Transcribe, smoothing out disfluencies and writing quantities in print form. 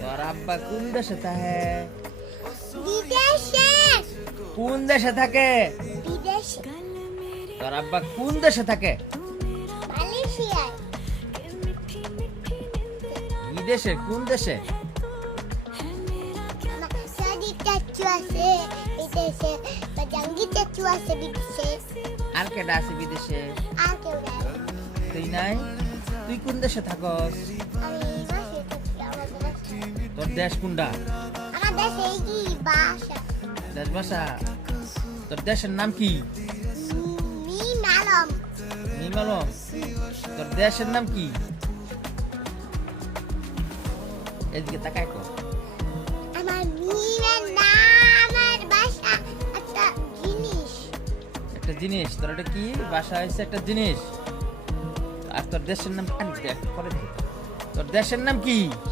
তোর আব্বা কোন দেশে থাকে? বিদেশে। কোন দেশে থাকে? বিদেশে। তোর আব্বা কোন দেশে থাকে? মালয়েশিয়ায়। বিদেশে কোন দেশে? আমার সৌদি চাচু আছে বিদেশে, বা জাঙ্গি চাচু আছে বিদেশে। আর কেডা আছে বিদেশে? আর কেউ নাই। তুই নাই? তুই কোন দেশে থাকস? আমি বাসায় থাকি, আমার দেশে। তোর দেশ কোনটা? আমার দেশে এই কি বাসা। দেশ ভাষা? তোর দেশের নাম কি? মালম। নিমালম? তোর দেশের নাম কি? এদিকে তাকাই কর। আমার মিমের নাম আর বাসা একটা জিনিস। একটা জিনিস, তোর এটা কি ভাষা হয়েছে? একটা জিনিস। আর তোর দেশের নাম কি? দেখ পরে দেখ। তোর দেশের নাম কি?